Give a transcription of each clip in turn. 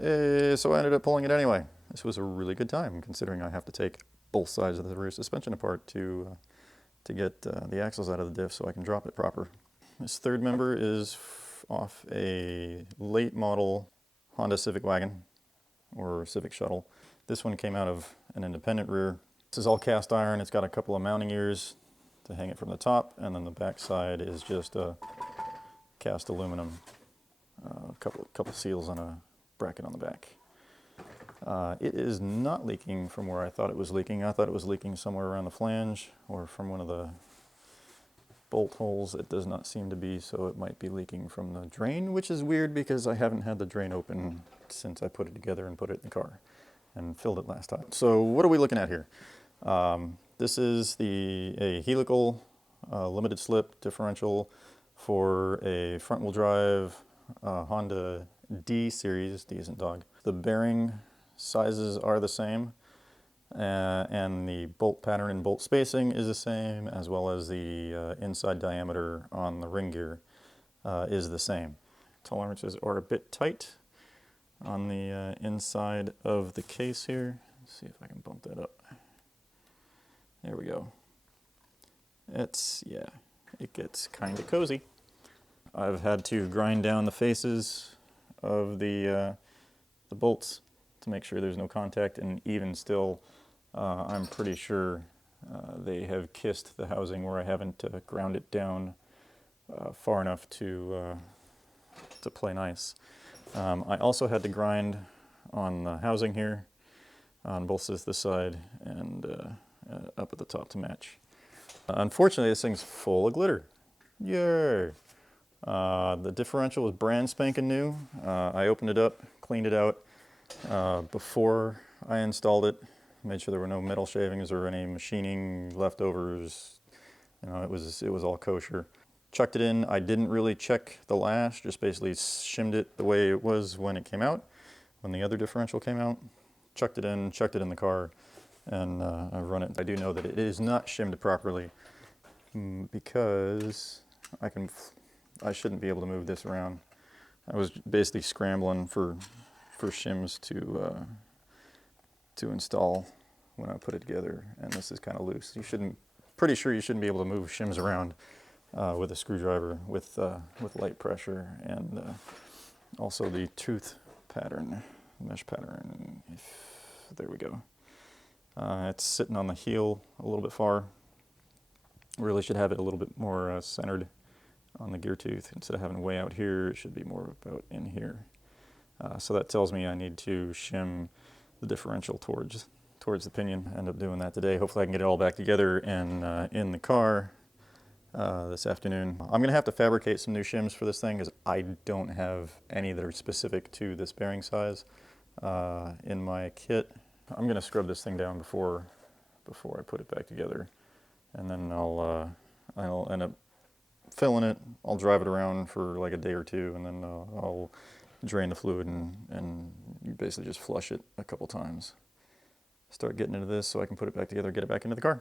So I ended up pulling it anyway. This was a really good time, considering I have to take both sides of the rear suspension apart to get the axles out of the diff so I can drop it proper. This third member is off a late model Honda Civic wagon, or Civic shuttle. This one came out of an independent rear. This is all cast iron. It's got a couple of mounting ears to hang it from the top, and then the back side is just a cast aluminum, a couple seals on a bracket on the back. It is not leaking from where I thought it was leaking. I thought it was leaking somewhere around the flange or from one of the bolt holes. It does not seem to be, so it might be leaking from the drain, which is weird because I haven't had the drain open since I put it together and put it in the car and filled it last time. So what are we looking at here? This is a helical limited slip differential for a front wheel drive Honda D series, D isn't dog. The bearing sizes are the same, and the bolt pattern and bolt spacing is the same, as well as the inside diameter on the ring gear is the same. Tolerances are a bit tight on the inside of the case here. Let's see if I can bump that up. There we go. Yeah, it gets kind of cozy. I've had to grind down the faces of the bolts to make sure there's no contact, and even still, I'm pretty sure they have kissed the housing where I haven't ground it down far enough to play nice. I also had to grind on the housing here on both sides of the side and up at the top to match. Unfortunately, this thing's full of glitter. Yay! The differential was brand spanking new. I opened it up, cleaned it out before I installed it, made sure there were no metal shavings or any machining leftovers. You know, it was all kosher. Chucked it in. I didn't really check the lash, just basically shimmed it the way it was when it came out, when the other differential came out. Chucked it in the car, and I've run it. I do know that it is not shimmed properly because I shouldn't be able to move this around. I was basically scrambling for shims to install when I put it together, and this is kind of loose. Pretty sure you shouldn't be able to move shims around with a screwdriver with light pressure, and also the tooth pattern, mesh pattern. There we go. It's sitting on the heel a little bit far. Really should have it a little bit more centered on the gear tooth. Instead of having way out here, it should be more about in here. So that tells me I need to shim the differential towards the pinion. End up doing that today. Hopefully I can get it all back together and in the car this afternoon. I'm going to have to fabricate some new shims for this thing because I don't have any that are specific to this bearing size in my kit. I'm going to scrub this thing down before I put it back together, and then I'll end up filling it. I'll drive it around for like a day or two, and then I'll drain the fluid and you basically just flush it a couple times. Start getting into this so I can put it back together, get it back into the car.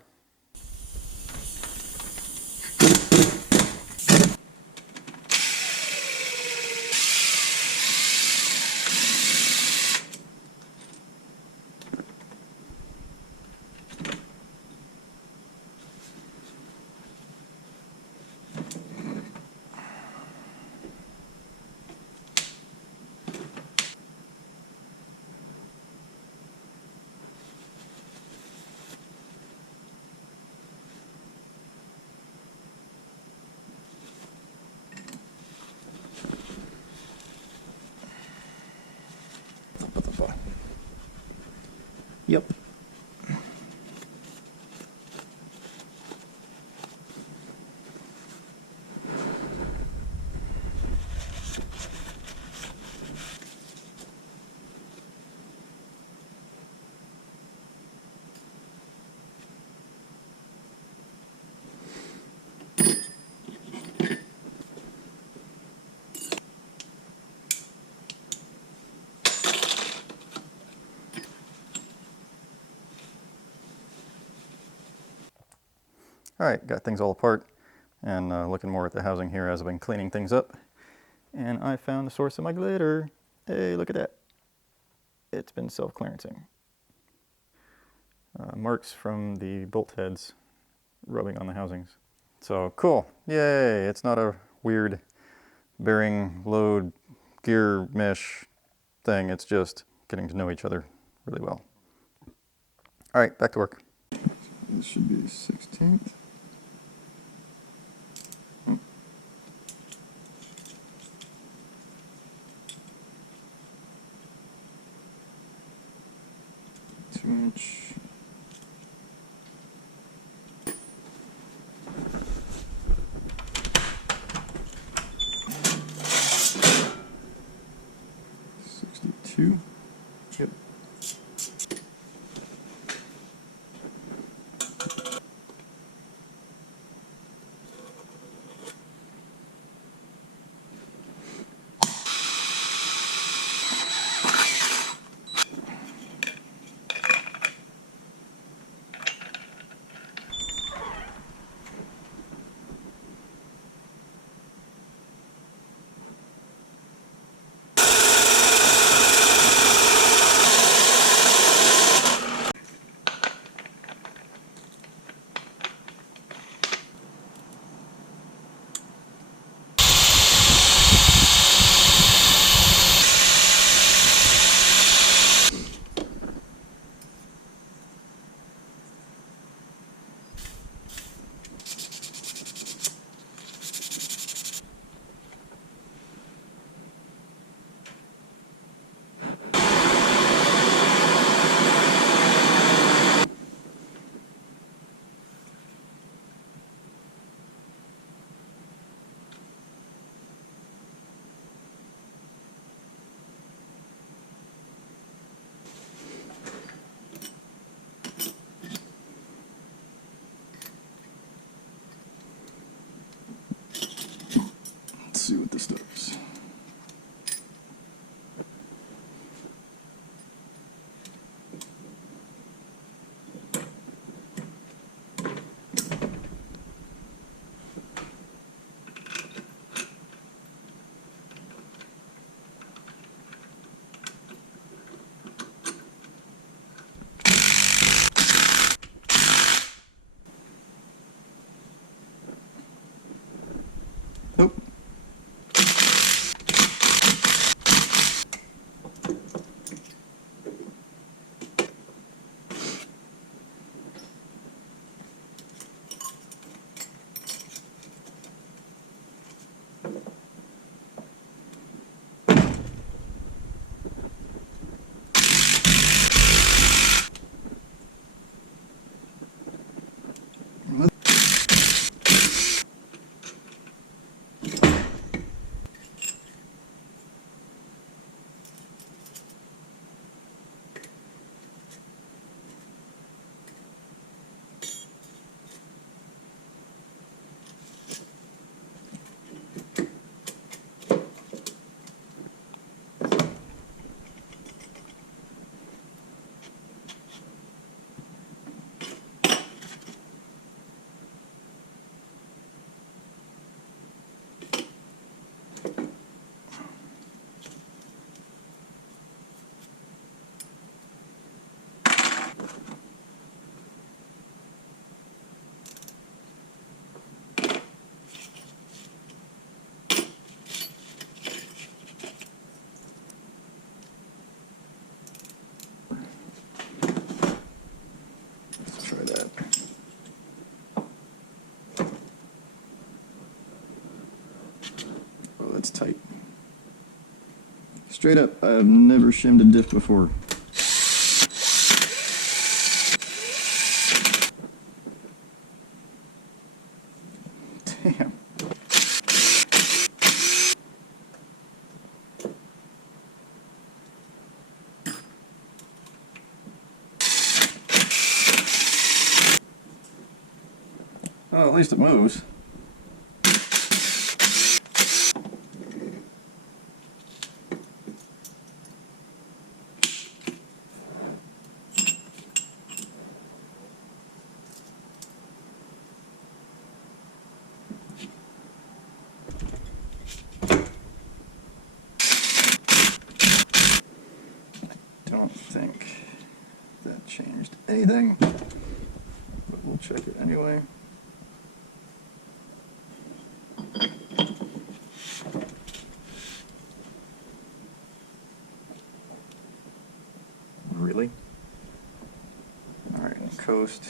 Yep. All right, got things all apart and looking more at the housing here as I've been cleaning things up. And I found the source of my glitter. Hey, look at that. it's been self-clearancing. Marks from the bolt heads rubbing on the housings. So cool, yay, it's not a weird bearing load gear mesh thing, it's just getting to know each other really well. All right, back to work. This should be 16th. Oh. 2-inch. Yep. See what this does. Oh. That's tight. Straight up, I've never shimmed a diff before. Damn. Oh, at least it moves. Don't changed anything, but we'll check it anyway. Really? All right, and coast.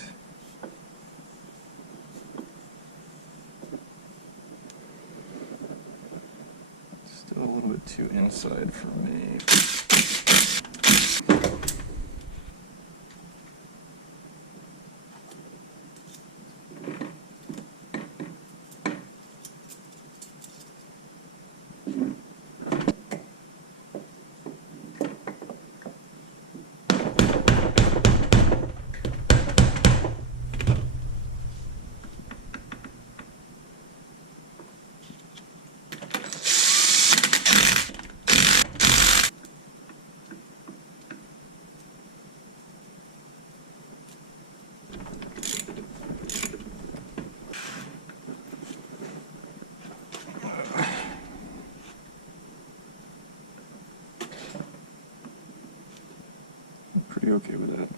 Still a little bit too inside for me. Pretty okay with that.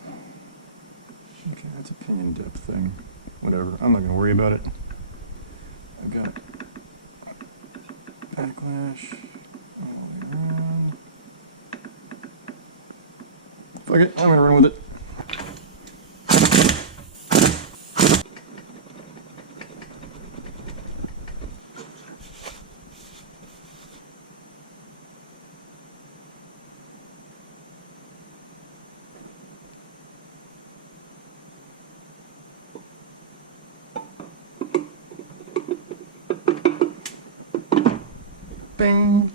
Okay, that's a pinion depth thing. Whatever, I'm not going to worry about it. I've got backlash all the way around. Fuck it, I'm going to run with it. Bing.